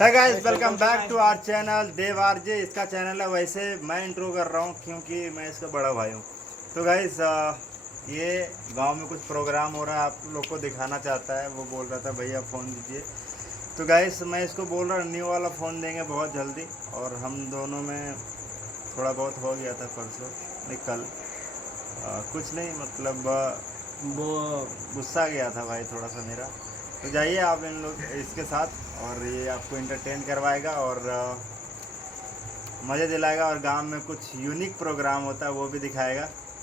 है guys, welcome back to our channel Dev RJ. इसका channel है, वैसे मैं इंट्रो कर रहा हूँ क्योंकि मैं इसका बड़ा भाई हूँ। तो गाइस ये गांव में कुछ प्रोग्राम हो रहा है, आप लोग को दिखाना चाहता है। वो बोल रहा था भैया फ़ोन दीजिए। तो गाइस मैं इसको बोल रहा हूँ न्यू वाला फ़ोन देंगे बहुत जल्दी। और हम दोनों में थोड़ा बहुत हो गया था परसों, नहीं कल। कुछ नहीं, मतलब वो गुस्सा गया था भाई थोड़ा सा मेरा। तो जाइए आप इन लोग इसके साथ, और ये आपको इंटरटेन करवाएगा और मज़े दिलाएगा। और गांव में कुछ यूनिक प्रोग्राम होता है वो भी दिखाएगा।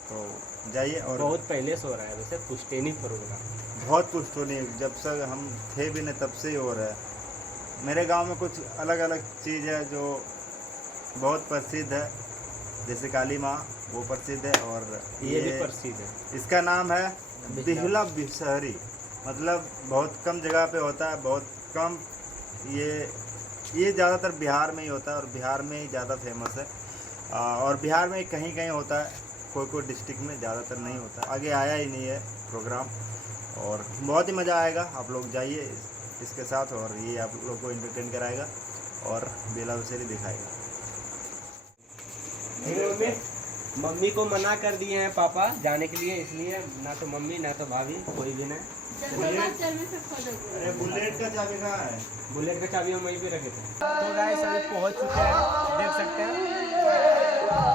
तो जाइए। और बहुत पहले से हो रहा है वैसे पुश्तैनी प्रोग्राम। बहुत कुछ तो नहीं, जब से हम थे भी नहीं तब से ही हो रहा है। मेरे गांव में कुछ अलग अलग चीज़ है जो बहुत प्रसिद्ध है, जैसे काली माँ, वो प्रसिद्ध है। और ये भी प्रसिद्ध है। इसका नाम है बिहला बिसहरी। मतलब बहुत कम जगह पे होता है, बहुत कम। ये ज़्यादातर बिहार में ही होता है और बिहार में ही ज़्यादा फेमस है। और बिहार में कहीं कहीं होता है, कोई कोई डिस्ट्रिक्ट में, ज़्यादातर नहीं होता। आगे आया ही नहीं है प्रोग्राम, और बहुत ही मज़ा आएगा। आप लोग जाइए इसके साथ, और ये आप लोग को इंटरटेन कराएगा और बेला बसेरी दिखाएगा। मम्मी को मना कर दिए हैं पापा जाने के लिए, इसलिए ना तो मम्मी ना तो भाभी, कोई भी नहीं। अरे बुलेट का चाबी कहाँ है? बुलेट का चाबी हम वहीं पे रखे थे। तो गाइस अभी पहुंच चुके हैं, देख सकते हैं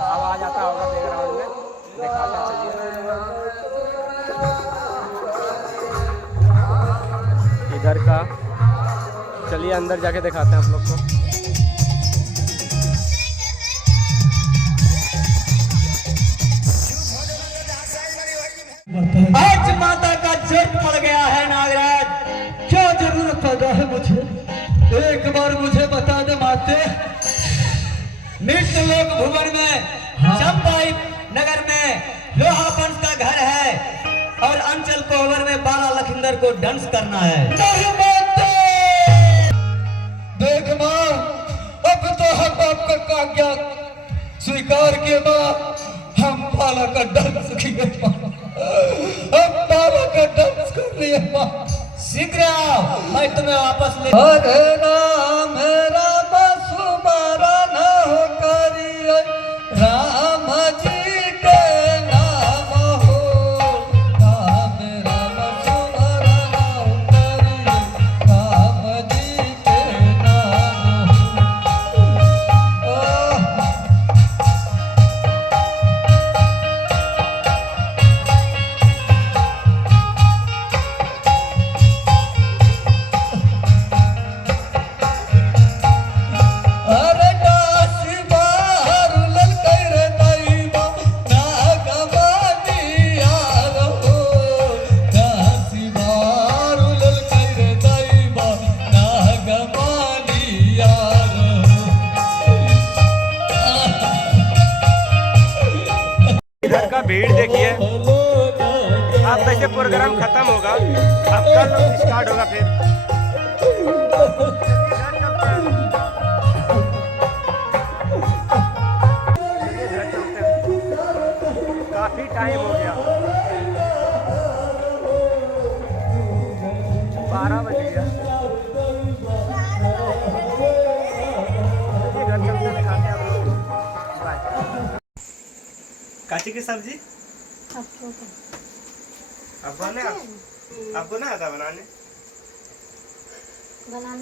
आवाज आता होगा बैकग्राउंड में, दिखाता चलिए इधर का। चलिए अंदर जाके दिखाते हैं आप लोग को। आज माता का जन्म पड़ गया है नागराज, क्या जरूरत पैदा है मुझे? एक बार मुझे बता दे माते। नित्य लोक भुवन में चंपाई नगर में लोहा वंश का घर है, और अंचल कोवर में बाला लखिंदर को डांस करना है। नहीं माते, देख माँ, अब तो हम आपका काज्ञा स्वीकार किए माँ। हम बाला का डांस किए माँ, हम बाबा का डांस कर रही है माँ। शीघ्र आओ, मैं तुम्हें वापस ले। अरे राम मेरा बसुमारा न हो करिए, राम जी के नाम हो। राम मेरा बसुमारा न हो करिए, राम जी के नाम हो। अरे दासी बाहर ललकै रे दैवा, नागवानिया रहो। दासी बाहर ललकै रे दैवा, नागवानिया रहो। इधर का भीड़ देखिए। अब वैसे प्रोग्राम खत्म होगा, अब कल स्टार्ट होगा फिर। काफी टाइम हो गया, 12 बज गया। घर चलते दिखाते हैं आप लोग को। बाय। काची की सब्जी आपको ना आता बनाने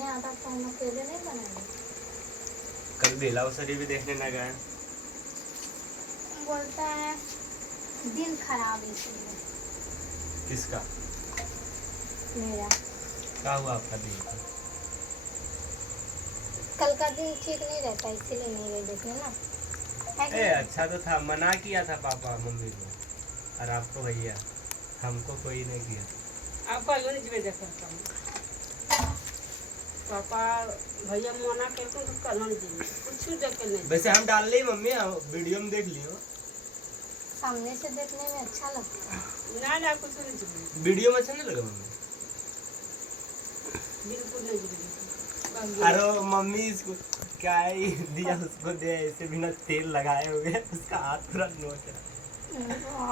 आता तो हम अकेले नहीं बनाएंगे। कल बेला उसरी भी देखने न गए। बोलता है दिन खराब है इसलिए। किसका? मेरा। क्या हुआ आपका दिन का? कल का दिन ठीक नहीं रहता, इसीलिए नहीं गए देखने ना। है कि नहीं? अच्छा तो था, मना किया था पापा मम्मी को, और आपको भैया, हमको कोई नहीं किया। आपको अलग में देखता हूँ पापा भैया मना करते तो कल कुछ देखे नहीं। वैसे हम डाल ली मम्मी, वीडियो में देख लियो। सामने से देखने में अच्छा लगता है। ना कुछ नहीं जुड़े, वीडियो में अच्छा नहीं लगा मम्मी? बिल्कुल नहीं जुड़े। अरे मम्मी इसको क्या ही दिया, उसको दे ऐसे बिना तेल लगाए हुए, उसका हाथ पूरा नोच रहा।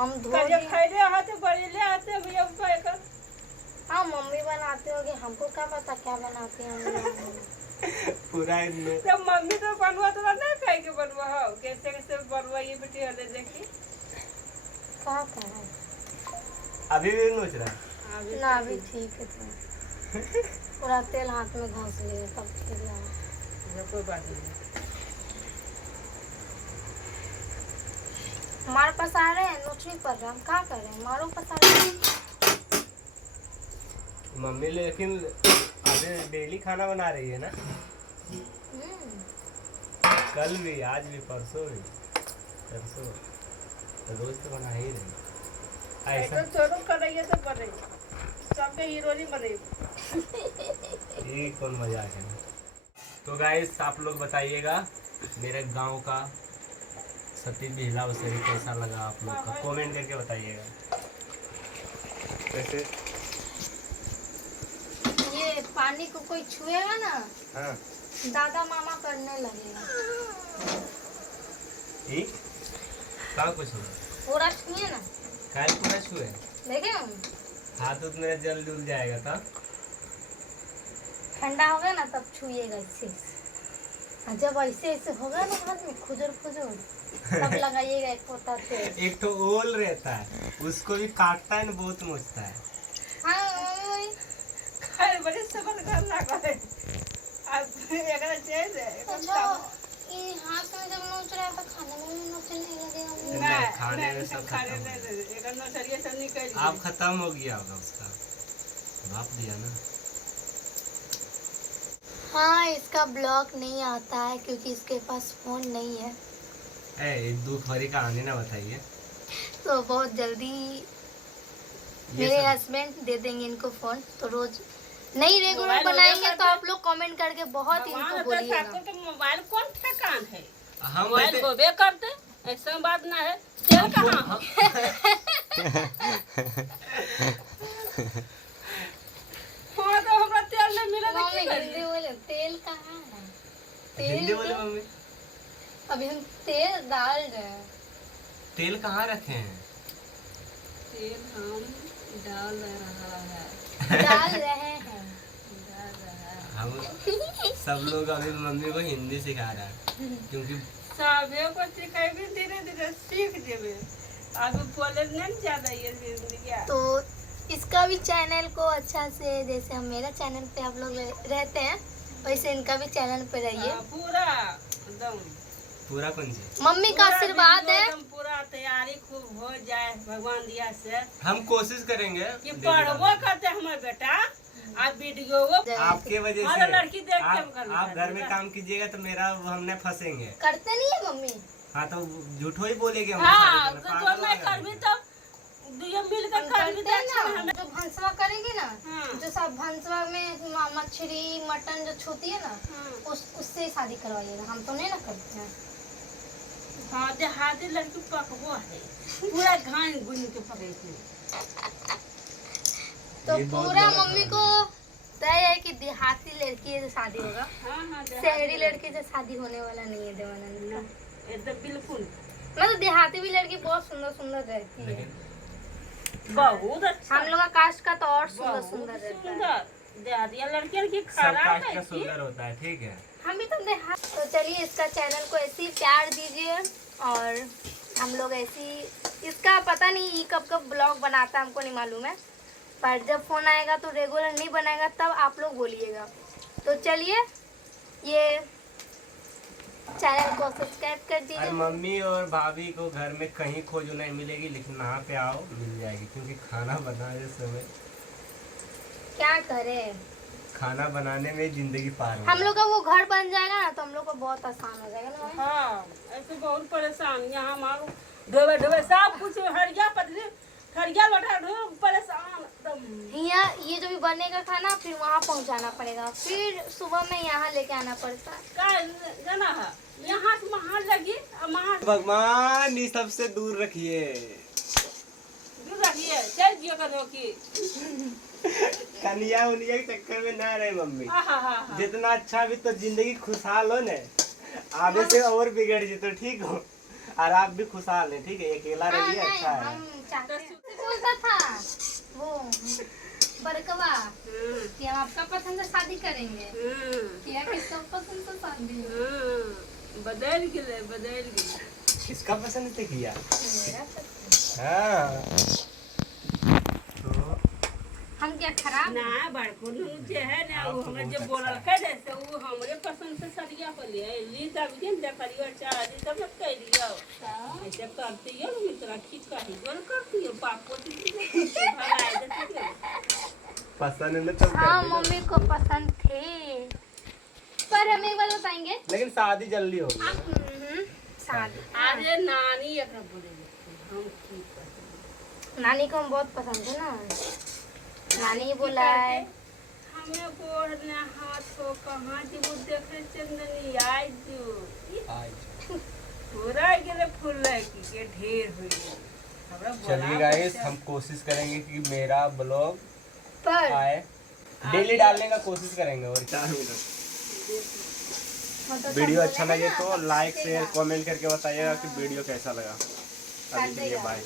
हम धो करिए दिए। खाए आते बड़े ले आते भैया पाएगा। हाँ मम्मी बनाते होगी, हमको क्या पता क्या बनाती हैं। पूरा इनमें तो मम्मी तो बनवा तो ना खाई के बनवा हो कैसे कैसे बनवा ये बेटी हले देखी क्या कर रहा है? अभी भी नोच रहा है। ना अभी ठीक है तो पूरा तेल हाथ में घास लिए तब ठीक लगा। कोई बात नहीं। हमारे पास आ रहे हैं, नोच नहीं पड़ रहा, हम क्या कर रहे हैं, हमारे पास आ रहे हैं। मम्मी लेकिन अभी डेली खाना बना रही है ना, कल भी, आज भी, परसों भी, परसों तो रोज तो बना ही रही ऐसा। तो छोड़ो कर रही है तो बने सबके हीरो नहीं बने। ये कौन मजाक है। तो गाइस आप लोग बताइएगा मेरे गांव का सती बिहला उसरी कैसा लगा आप लोग का, कमेंट करके बताइएगा। कैसे? ये पानी को कोई छुएगा ना, हाँ दादा मामा करने लगेगा। ठीक कहाँ कुछ हुआ, पूरा छुए ना, काल पूरा छुए, देखे हम हाथ उत मेरा जल डूल जाएगा था। ठंडा होगा ना तब छुएगा इससे। और जब ऐसे ऐसे होगा ना हाथ में खुजर खुजर तब लगाइएगा एक पोता तेल। एक तो ओल रहता है उसको भी काटता है ना, बहुत नोचता है। हाँ वही। खाए बड़े सबर कर लगा है अब एकरा चेंज है अच्छा ये हाथ में जब नोच रहा है तो खाने में भी नोचने लगेगा। नहीं, खाने में सब खाने खत्म में हो गया। एकरा नौचरिया सब निकल आप खत्म हो गया होगा उसका, भाप दिया ना। हाँ इसका ब्लॉग नहीं आता है क्योंकि इसके पास फोन नहीं है, ए दुख भरी कहानी ना बताइए। तो बहुत जल्दी ये मेरे सब- हस्बैंड दे देंगे इनको फोन, तो रोज नहीं रेगुलर मोबाइल बनाएंगे वगैरह तो आप लोग कमेंट करके बहुत भगवान इनको तो बोलिएगा। ठाकुर तो मोबाइल कौन ठेकान है, हम मोबाइल वैसे होबे करते ऐसा बात ना है। तेल कहाँ हाँ तो हमरा तेल नहीं मिला तो मम्मी की हिंदी करी। बोले तेल कहाँ है? हिंदी बोले तो- मम्मी, अभी हम तेल डाल रहे हैं। तेल कहाँ रखे हैं? तेल हम डाल रहा है डाल रहे हैं। डाल रहा है। हम सब लोग अभी मम्मी को हिंदी सिखा रहा है क्योंकि सबे को सिखाई धीरे धीरे सीख जेबे। अभी बोले नहीं ज्यादा ये जिंदगी। तो इसका भी चैनल को अच्छा से, जैसे हम मेरा चैनल पे आप लोग रहते हैं वैसे इनका भी चैनल पे रहिए। पूरा एकदम पूरा कौन सी मम्मी का पूरा आशीर्वाद वीडियो है। एकदम पूरा तैयारी खूब हो जाए भगवान दिया से हम कोशिश करेंगे कि डेली पढ़बो डालने करते हमारे बेटा और वीडियो की। आपके वजह हर से लड़की देख के हम करना आप घर में चाहते काम कीजिएगा तो मेरा हमने फंसेंगे। करते नहीं है मम्मी। हाँ तो झूठो ही बोलेंगे हम हाँ सारे तो जने, जो पागल मैं हो करबी जाएंगे। तो दुनिया मिलकर हम करबी करते तो हैं अच्छा ना, हमें। जो भंसवा करेंगे ना, हाँ। जो सब भंसवा में मछली मटन जो छूती है ना, हाँ। उससे ही शादी करवाइएगा, हम तो नहीं ना करते हैं। हाँ देहाती लड़की पकबो है पूरा घान गुन के पकड़ती। तो ये बहुत पूरा गलत मम्मी बात को तय है कि देहाती लड़की से शादी होगा, हाँ हाँ शहरी लड़की से शादी होने वाला नहीं है देवानंद का। एकदम बिल्कुल मतलब देहाती भी लड़की बहुत सुंदर सुंदर रहती है। लेकिन बहुत अच्छा हम लोग का कास्ट का तो और सुंदर बहुत सुंदर रहता है। सुंदर देहातिया लड़कियां की सब खराब कास्ट का है सुंदर होता है, ठीक है। हम भी तो देहात। तो चलिए इसका चैनल को ऐसे ही प्यार दीजिए और हम लोग ऐसी, इसका पता नहीं ये कब कब ब्लॉग बनाता है हमको नहीं मालूम है, पर जब फोन आएगा तो रेगुलर नहीं बनाएगा तब आप लोग बोलिएगा। तो चलिए ये चैनल को सब्सक्राइब कर और दीजिए। मम्मी और भाभी को घर में कहीं खोजो नहीं मिलेगी, लेकिन यहाँ पे आओ मिल जाएगी क्योंकि खाना बनाने समय क्या करें, खाना बनाने में जिंदगी पार हो हम लोग का वो घर बन जाएगा ना तो हम लोग को बहुत आसान हो जाएगा ना। हाँ ऐसे बहुत परेशान यहाँ हमारो ढोबे ढोबे सब कुछ हरिया पतली हरिया लोटा ढो परेशान एकदम। यहाँ ये जो भी बनेगा खाना फिर वहाँ पहुँचाना पड़ेगा, फिर सुबह में यहाँ लेके आना पड़ता है। का जाना है यहाँ से वहाँ लगी और वहाँ से भगवान ये सबसे दूर रखिए। दूर रखिए चल दियो करो की कनिया उनिया के चक्कर में ना रहे मम्मी। हाँ जितना अच्छा भी तो जिंदगी खुशहाल हो न, आगे से और बिगड़ जे तो ठीक हो, और आप भी खुशहाल है, ठीक है। अकेला हाँ, रहिए, नहीं, अच्छा है। हम चाहते हैं। बोलता था वो बरकवा कि हम आपका पसंद से शादी करेंगे, किया किसका पसंद से बदल गए किसका पसंद थे किया? मेरा पसंद। हाँ तो हम क्या खराब ना बड़को जे है ना वो हमरा जो बोलल के दे से वो हमरे पसंद से सरिया हो लिए ली तब के देखलियो चाली तब कह दियो ऐसे करती है मित्र की कही गोल करती है पापो की भगाए देती है पसंद है तब हाँ कर देगा। मम्मी को पसंद थे पर हम एक बात बताएंगे लेकिन शादी जल्दी होगी। शादी अरे नानी एकरा बोले हम की पसंद नानी को हम बहुत पसंद है ना नानी बोला है हमें बोलना हाथ को कहाँ जी वो देखे चंदनी आई जो पूरा गेले फूल की के ढेर हुई हमरा बोला चलिए गाइस हम कोशिश करेंगे कि मेरा ब्लॉग पर आए डेली डालने का कोशिश करेंगे। और 4 मिनट वीडियो अच्छा लगे तो लाइक शेयर कमेंट करके बताइएगा कि वीडियो कैसा लगा। अभी के लिए बाय।